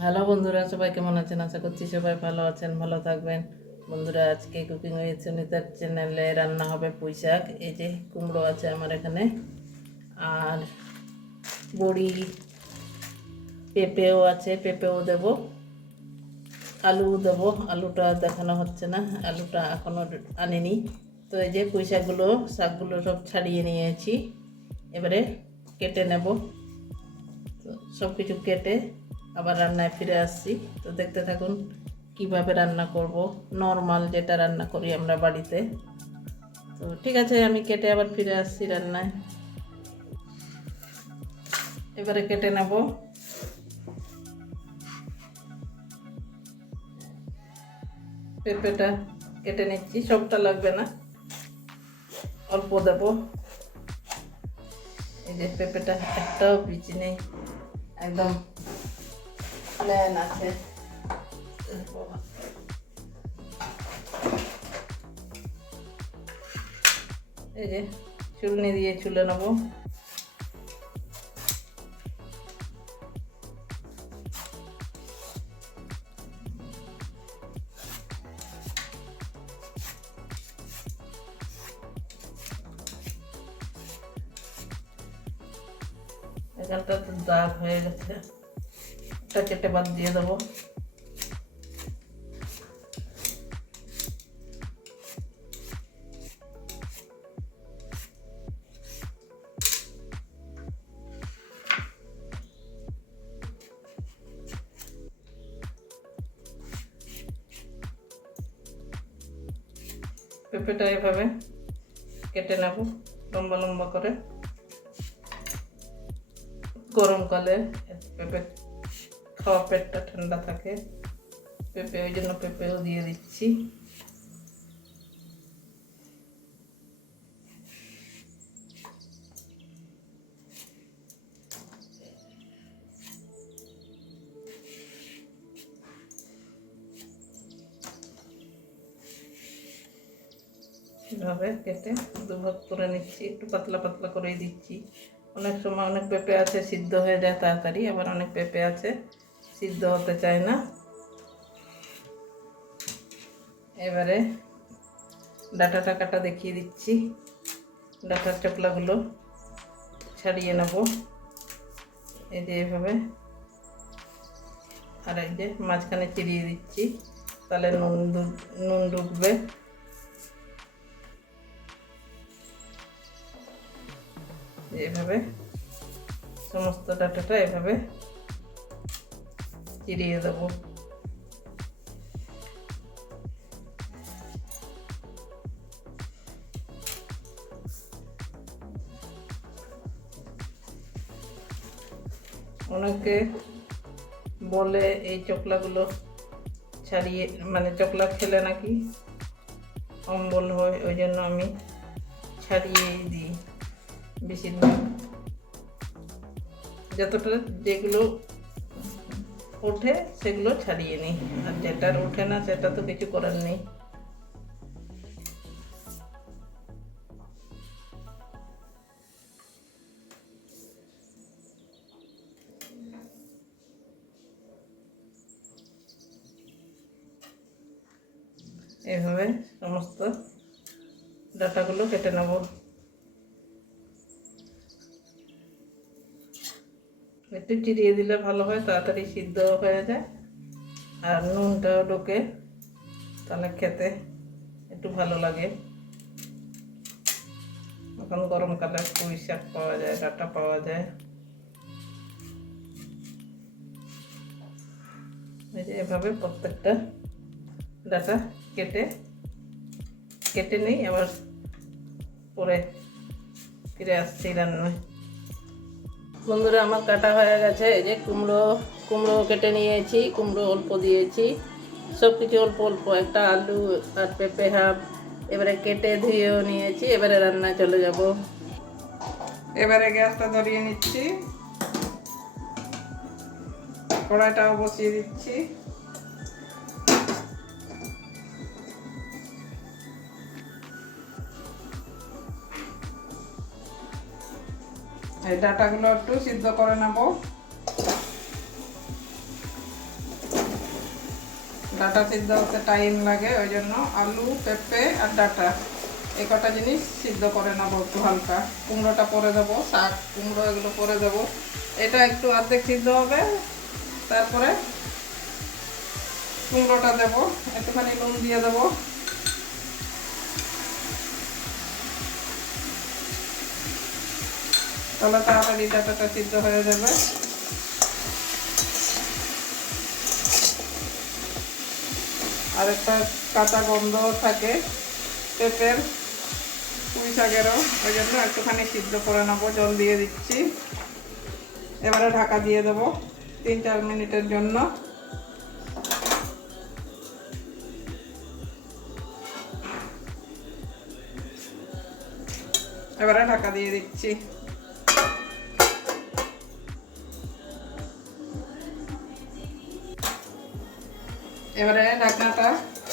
Hello বন্ধুরা, সবাই কেমন আছেন? আশা করছি সবাই ভালো আছেন, ভালো থাকবেন। বন্ধুরা, আজকে কুকিং উইথ সুনিতার চ্যানেলে রান্না হবে পুঁই শাক। এই যে কুমড়ো আছে আমার এখানে। আর বড়ি, পেঁপেও আছে, পেঁপেও দেব। আলু দেব। আলুটা দেখানো হচ্ছে না, আলুটা এখনও আনিনি। তো এই যে পুঁই শাকগুলো শাকগুলো সব ছাড়িয়ে নিয়েছি। এবারে কেটে নেব। সব কিছু কেটে আবার রান্নায় ফিরে আসছি। তো দেখতে থাকুন কীভাবে রান্না করব। নর্মাল যেটা রান্না করি আমরা বাড়িতে। তো ঠিক আছে, আমি কেটে আবার ফিরে আসছি রান্নায়। এবারে কেটে নেব। পেঁপেটা কেটে নিচ্ছি, সবটা লাগবে না। অল্প দেব। এই যে পেঁপেটা একটাও পিচি নেই। একদম প্ল্যান আছে এই যে চুলনি দিয়ে চুলে নেব। বাদ দিয়ে দেবো। পেঁপেটা এভাবে কেটে নেব লম্বা লম্বা করে। গরমকালে পেঁপে খাওয়া পেটটা ঠান্ডা থাকে। পেঁপে ওই জন্য পেঁপেও দিয়ে দিচ্ছি। এভাবে কেটে দুভাগ করে নিচ্ছি। একটু পাতলা পাতলা করেই দিচ্ছি। অনেক সময় অনেক পেঁপে আছে, সিদ্ধ হয়ে যায় তাড়াতাড়ি, আবার অনেক পেঁপে আছে। সিদ্ধ হতে চায় না। এবারে ডাটাটা কাটা দেখিয়ে দিচ্ছি। ডাটার চকলাগুলো ছাড়িয়ে নেব। এই যে এভাবে। আর এই যে মাঝখানে চিরিয়ে দিচ্ছি। তাহলে নুন নুন ঢুকবে এভাবে। সমস্ত ডাটাটা এভাবে চিরিয়ে দেবো অনেকে বলে এই চকলাগুলো ছাড়িয়ে মানে চকলা খেলে নাকি অম্বল হয়, ওই জন্য আমি ছাড়িয়েই দিই বেশিরভাগ। যতটা যেগুলো ওঠে, সেগুলো ছাড়িয়ে নিই। আর যেটার ওঠে না, সেটা তো কিছু করার নেই। এভাবে সমস্ত ডাটাগুলো কেটে নেব। একটু চিরিয়ে দিলে ভালো হয়, তাড়াতাড়ি সিদ্ধ হয়ে যায়। আর নুনটাও ঢোকে, তাহলে খেতে একটু ভালো লাগে। এখন গরমকালে পুঁই শাক পাওয়া যায়, ডাটা পাওয়া যায়। এই যে এভাবে প্রত্যেকটা ডাটা কেটে কেটে নিই, আবার পরে ফিরে আসছি রান্নায়। বন্ধুরা আমার কাটা হয়ে গেছে, এই যে কুমড়ো কুমড়ো কেটে নিয়েছি, কুমড়ো অল্প দিয়েছি। সব কিছু অল্প অল্প, একটা আলু, আর পেঁপে হাফ এবারে কেটে ধুয়েও নিয়েছি, এবারে রান্নায় চলে যাব। এবারে গ্যাসটা ধরিয়ে নিচ্ছি। কড়াইটাও বসিয়ে দিচ্ছি। ডাটাগুলো একটু সিদ্ধ করে নেব। ডাটা সিদ্ধ হতে টাইম লাগে, ওই জন্য আলু, পেঁপে আর ডাটা। এই কটা জিনিস সিদ্ধ করে নেব একটু হালকা। কুমড়োটা পরে দেবো, শাক, কুমড়ো এগুলো পরে দেবো। এটা একটু অর্ধেক সিদ্ধ হবে, তারপরে কুমড়োটা দেবো, একটুখানি নুন দিয়ে দেবো। তাহলে তাড়াতাড়ি ডাটাটা সিদ্ধ হয়ে যাবে। আর একটা কাঁচা গন্ধ থাকে, পেঁপের পুঁই শাকেরও। ওই জন্য একটুখানি সিদ্ধ করে নেব, জল দিয়ে দিচ্ছি। এবারে ঢাকা দিয়ে দেবো তিন চার মিনিটের জন্য। এবারে ঢাকা দিয়ে দিচ্ছি। এবারে ঢাকনাটা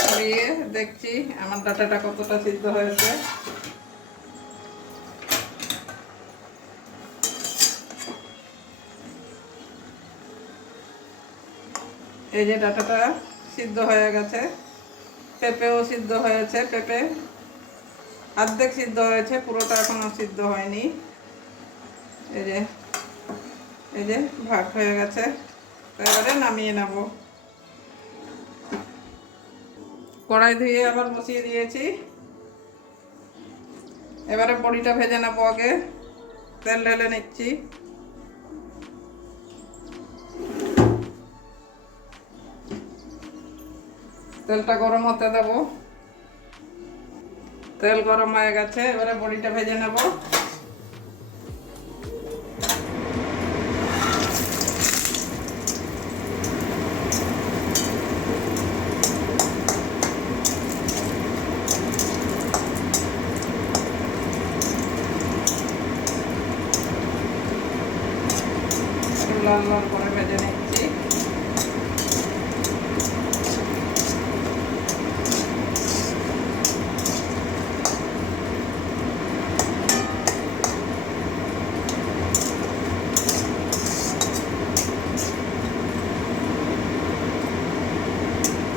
সরিয়ে দেখছি আমার ডাটাটা কতটা সিদ্ধ হয়েছে। এই যে ডাটাটা সিদ্ধ হয়ে গেছে, পেঁপেও সিদ্ধ হয়েছে, পেঁপে অর্ধেক সিদ্ধ হয়েছে, পুরোটা এখনও সিদ্ধ হয়নি। এই যে এই যে ভাগ হয়ে গেছে এবারে নামিয়ে নেব। কড়াই ধুয়ে আবার বসিয়ে দিয়েছি। এবারে বড়িটা ভেজে নেব আগে। তেল ঢেলে নিচ্ছি। তেলটা গরম হতে দেবো। তেল গরম হয়ে গেছে, এবারে বড়িটা ভেজে নেব। লাল লাল করে ভেজে নিচ্ছি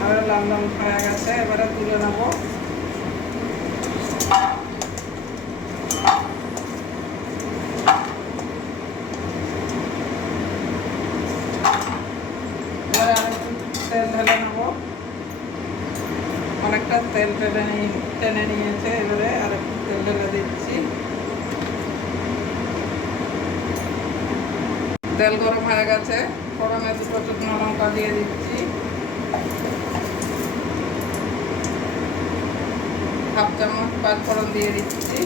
আর লাল লাল হয়ে গেছে এবারে তুলে নেব এবারে আরেকটু তেল ঢেলে নেব। অনেকটা তেল টেনে টেনে নিয়েছে এবারে আরেকটু তেল ঢেলে দিচ্ছি। তেল গরম হয়ে গেছে। গরমে দুটো শুকনো লঙ্কা দিয়ে দিচ্ছি। হাফ চামচ পাঁচফোড়ন দিয়ে দিচ্ছি।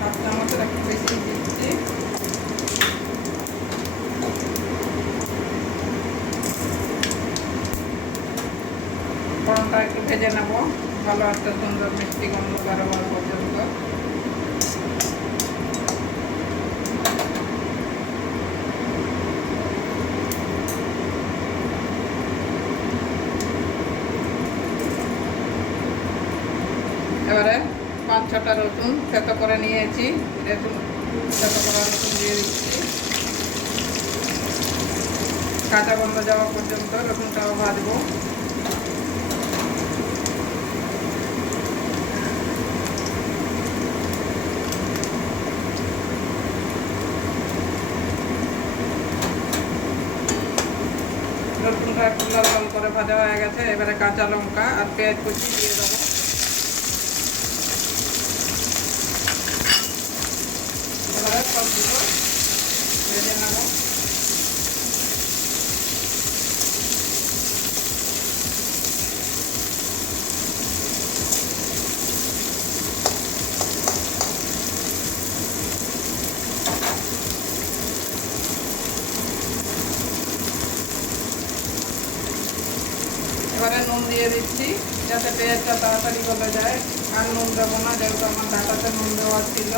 হাফ চামচের একটু বেশি দিচ্ছি ফোড়নটা একটু ভেজে নেব ভালো একটা সুন্দর মিষ্টি গন্ধ বারোবার পর্যন্ত। এবারে পাঁচ ছটা রসুন থেতো করে নিয়েছি। রসুন থেতো করা রসুন দিয়ে দিচ্ছি। কাঁচা গন্ধ যাওয়া পর্যন্ত রসুনটাও ভাজবো। রসুনটা একটু লাল লাল করে ভাজা হয়ে গেছে, এবারে কাঁচা লঙ্কা আর পেঁয়াজ কুচি দিয়ে দেবো এবারে সবগুলো ভেজে নেব এবারে নুন দিয়ে দিচ্ছি, যাতে পেঁয়াজটা তাড়াতাড়ি গলে যায়। আর নুন দেবো না, যেহেতু আমার ডাটাতে নুন দেওয়া ছিল।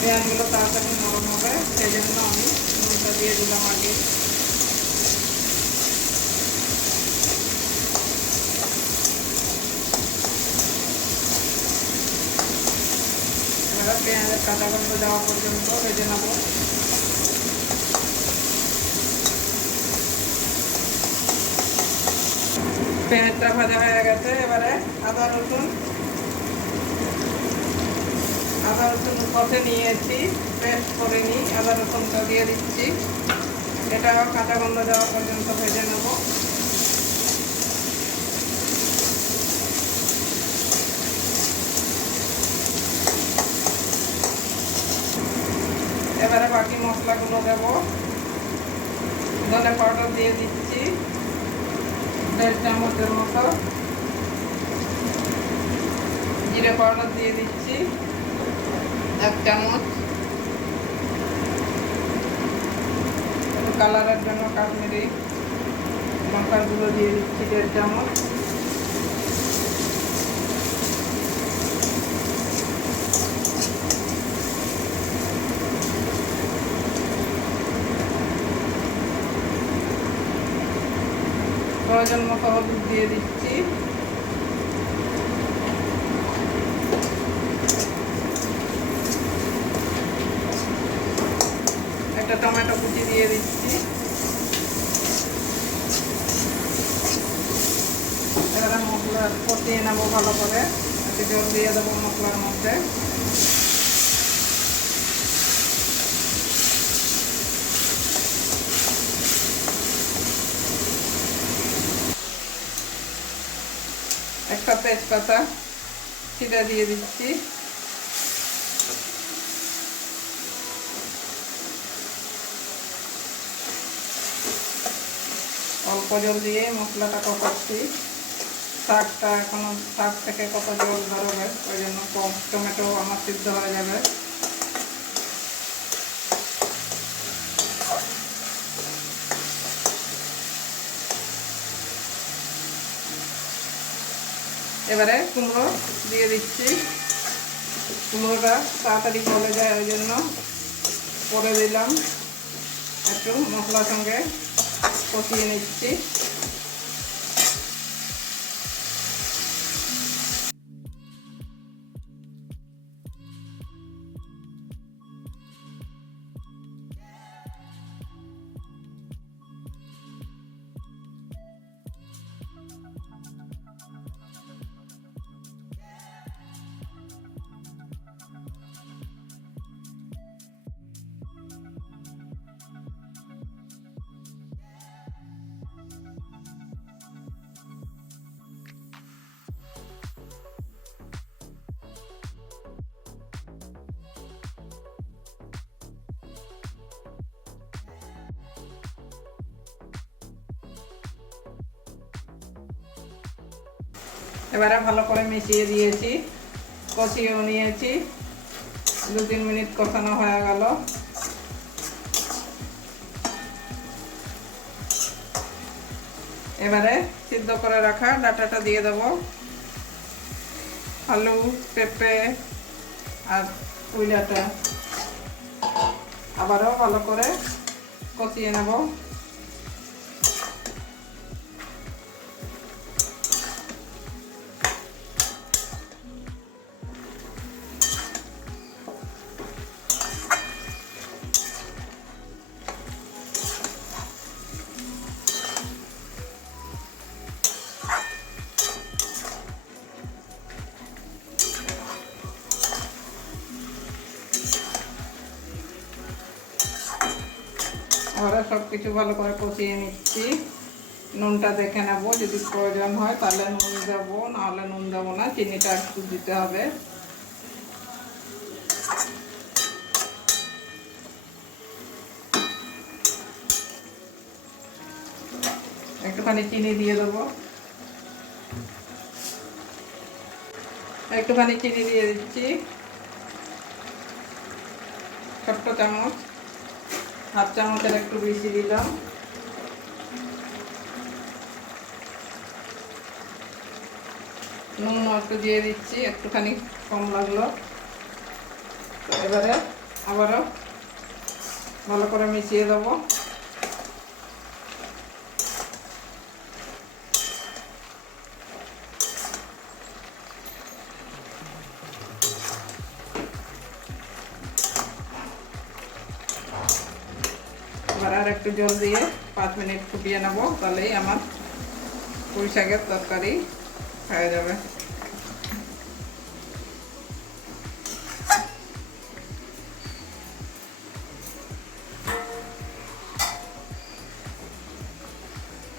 পেঁয়াজগুলো তাড়াতাড়ি নরম হবে, সেই জন্য আমি নুনটা দিয়ে দিলাম আগে। পেঁয়াজের কাঁচা গন্ধ দেওয়া পর্যন্ত ভেজে নেব। পেঁয়াজটা ভাজা হয়ে গেছে, এবারে আদা, রসুন আদা, রসুন কষে নিয়েছি, পেস্ট করে নিই, আদা, রসুনটা দিয়ে দিচ্ছি। এটা কাঁচা গন্ধ যাওয়া পর্যন্ত ভেজে নেব। এবারে বাকি মশলাগুলো দেব। ধনে পাউডার দিয়ে দিচ্ছি। দেড় চামচের মতো। জিরে পাউডার দিয়ে দিচ্ছি। এক চামচ। কালারের জন্য কাশ্মীরি লঙ্কার গুঁড়ো দিয়ে দিচ্ছি দেড় চামচ। মতো হলুদ দিয়ে দিচ্ছি। একটা টমেটো কুচি দিয়ে দিচ্ছি। মশলা কষিয়ে নেব ভালো করে। একটু জল দিয়ে দেবো মশলার মধ্যে একটা তেজপাতা ছিটা দিয়ে দিচ্ছি। অল্প জল দিয়ে মশলাটা কপাচ্ছি শাকটা এখনও, শাক থেকে কত জল বেরোবে ওই জন্য টমেটো আমার সিদ্ধ হয়ে যাবে। এবারে কুমড়ো দিয়ে দিচ্ছি। কুমড়োটা তাড়াতাড়ি গলে যায় ওই জন্য করে দিলাম। একটু মশলার সঙ্গে কষিয়ে নিচ্ছি। এবারে ভালো করে মিশিয়ে দিয়েছি, কষিয়েও নিয়েছি। দু তিন মিনিট কষানো হয়ে গেল। এবারে সিদ্ধ করে রাখা ডাটাটা দিয়ে দেবো। আলু, পেঁপে আর পুঁই ডাঁটা আবারও ভালো করে কষিয়ে নেব। এবারে সব কিছু ভালো করে কষিয়ে নিচ্ছি। নুনটা দেখে নেব, যদি প্রয়োজন হয় তাহলে নুন দেবো, নাহলে নুন দেবো না, চিনিটা একটু দিতে হবে। একটুখানি চিনি দিয়ে দেবো। একটুখানি চিনি দিয়ে দিচ্ছি। ছোট্ট চামচ। হাফ চামচের একটু বেশি দিলাম। নুন একটু দিয়ে দিচ্ছি, একটুখানি কম লাগল। এবারে আবারও ভালো করে মিশিয়ে দেবো। একটু জল দিয়ে পাঁচ মিনিট ফুটিয়ে নেব, তাহলেই আমার পুঁই শাকের তরকারি হয়ে যাবে।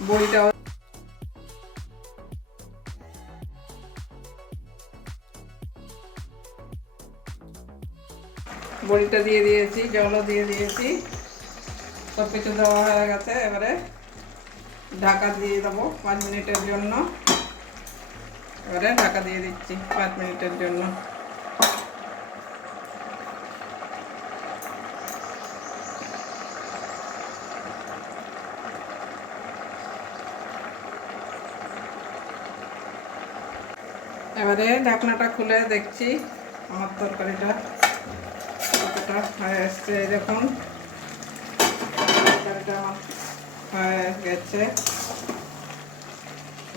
বড়িটাও বড়িটা দিয়ে দিয়েছি, জলও দিয়ে দিয়েছি। সব কিছু দেওয়া হয়ে গেছে, এবারে ঢাকা দিয়ে দেবো পাঁচ মিনিটের জন্য। এবারে ঢাকা দিয়ে দিচ্ছি পাঁচ মিনিটের জন্য। এবারে ঢাকনাটা খুলে দেখছি, আমার তরকারিটা কতটা হয়ে দেখুন।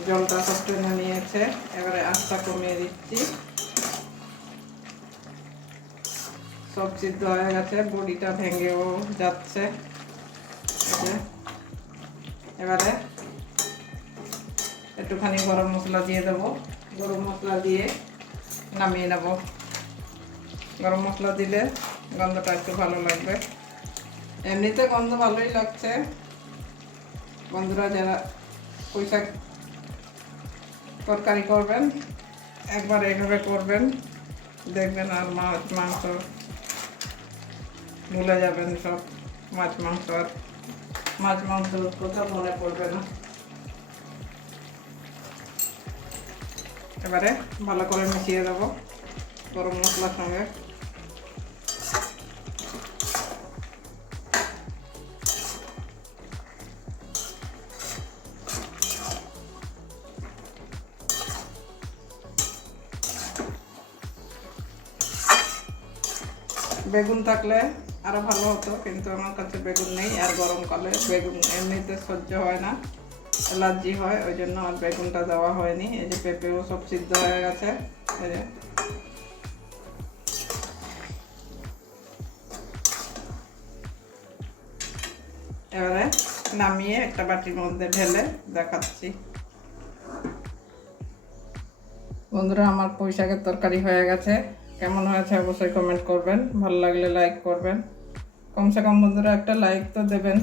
জলটা সব নিয়েছে এবারে আস্তা কমিয়ে দিচ্ছি। সব সিদ্ধ হয়ে গেছে, বড়িটা ভেঙেও যাচ্ছে। এবারে একটুখানি গরম মশলা দিয়ে দেবো। গরম মশলা দিয়ে নামিয়ে নেব। গরম মশলা দিলে গন্ধটা একটু ভালো লাগবে। এমনিতে গন্ধ ভালোই লাগছে। বন্ধুরা যারা পুঁইশাক তরকারি করবেন, একবার এইভাবে করবেন, দেখবেন আর মাছ মাংস ভুলে যাবেন সব। মাছ মাংস আর মাছ মাংস কোথাও মনে পড়বে না। এবারে ভালো করে মিশিয়ে দেবো গরম মশলার সঙ্গে। বেগুন থাকলে আরও ভালো হতো, কিন্তু আমার কাছে বেগুন নেই, আর গরমকালে বেগুন এমনিতে সহ্য হয় না, অ্যালার্জি হয়, ওই জন্য আর বেগুনটা দেওয়া হয়নি, এই যে পেঁপেও সব সিদ্ধ হয়ে গেছে এবারে নামিয়ে একটা বাটির মধ্যে ঢেলে দেখাচ্ছি। বন্ধুরা, আমার পুঁই শাকের তরকারি হয়ে গেছে। কেমন হয়েছে অবশ্যই কমেন্ট করবেন। ভালো লাগলে লাইক করবেন। কমসে কম বন্ধুরা একটা লাইক তো দেবেন।